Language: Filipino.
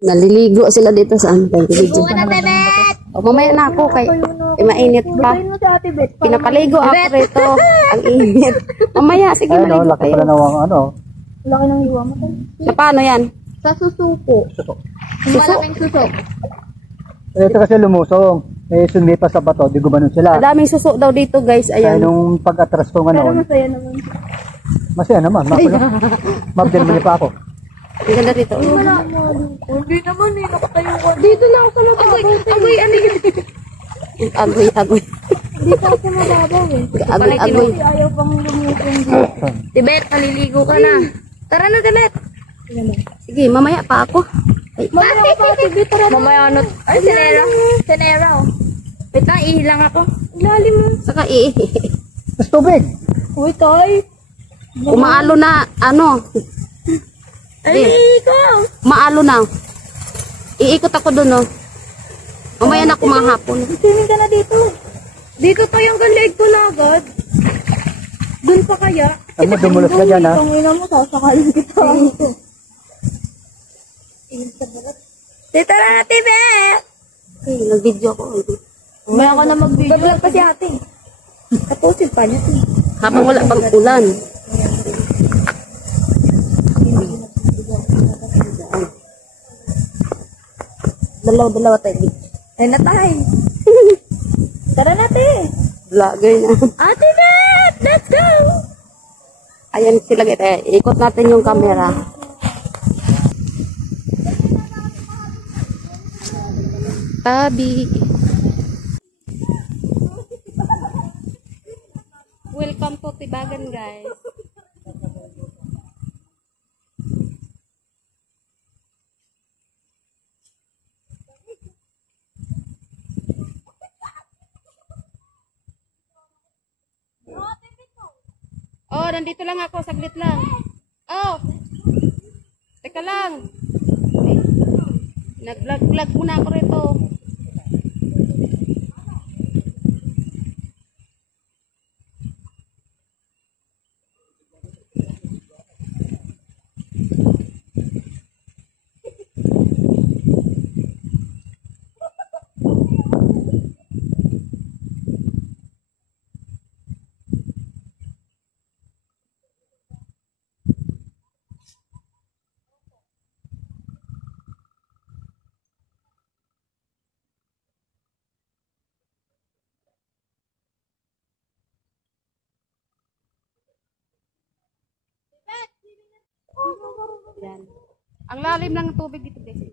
Naliligo sila dito sa ano. Ligo ka na, Tebet! O, mamaya na ako kay mainit pa. Pinapaligo ako rito. Ang init. Mamaya, sige Ay, maligo laki pala kayo. ng ano. Laki ng hiwa mo. Sa paano yan? Sa susuko. Yung malaking susok. Ito kasi lumusong. Eh, sumipa sa bato, di gumanon sila. Madaming suso daw dito guys. Kaya Ayan. nung pag-atras ko Pero ngayon, masaya naman. masaya naman. Mabdil mo pa ako. Ang ganda dito. Hindi naman eh. Nakatayo ko. Dito na ako sa mababaw. Agoy, ano yun? Agoy, agoy. Dito ako sa mababaw eh. Agoy, agoy. Ayaw pang lumusong dito. Tibet, paliligo ka na. Tara na, Tibet. Sige, mamaya pa ako. Ay, Mamaya pa, Tibet. Tara na. Mamaya ano? Ay, Senera. Senera oh. Wait lang, ihilang ako. Ilalim mo. saka Mas tubig. Uy, Toy. umaalo na, ano, Ay, ikaw. maalo na. Iikot ako dun, no. Mamaya na ako mga hapon. Swimming ka na dito. Dito tayo ang galig ko na agad. Doon pa kaya? Ano, dumulos ka dyan, ha? Ang ina mo, sasakalin kita. Dito na na, Tibet! Okay, nag-video ko. Maya ko na mag-video. Vlog pa si ate. Tapusin pa niya. Habang wala pang ulan. Dalaw-dalawa tayo. Ay na tayo. Tara na, te. Vlogger na. Ate Bet! Let's go! Ayan sila kita. Ikot natin yung camera. Tabi. Welcome to Tibagan, guys. Oh, nandito lang ako. Saglit lang. Oh! Teka lang. Nag-vlog muna ako rito. Yan. Ang lalim ng tubig dito, guys.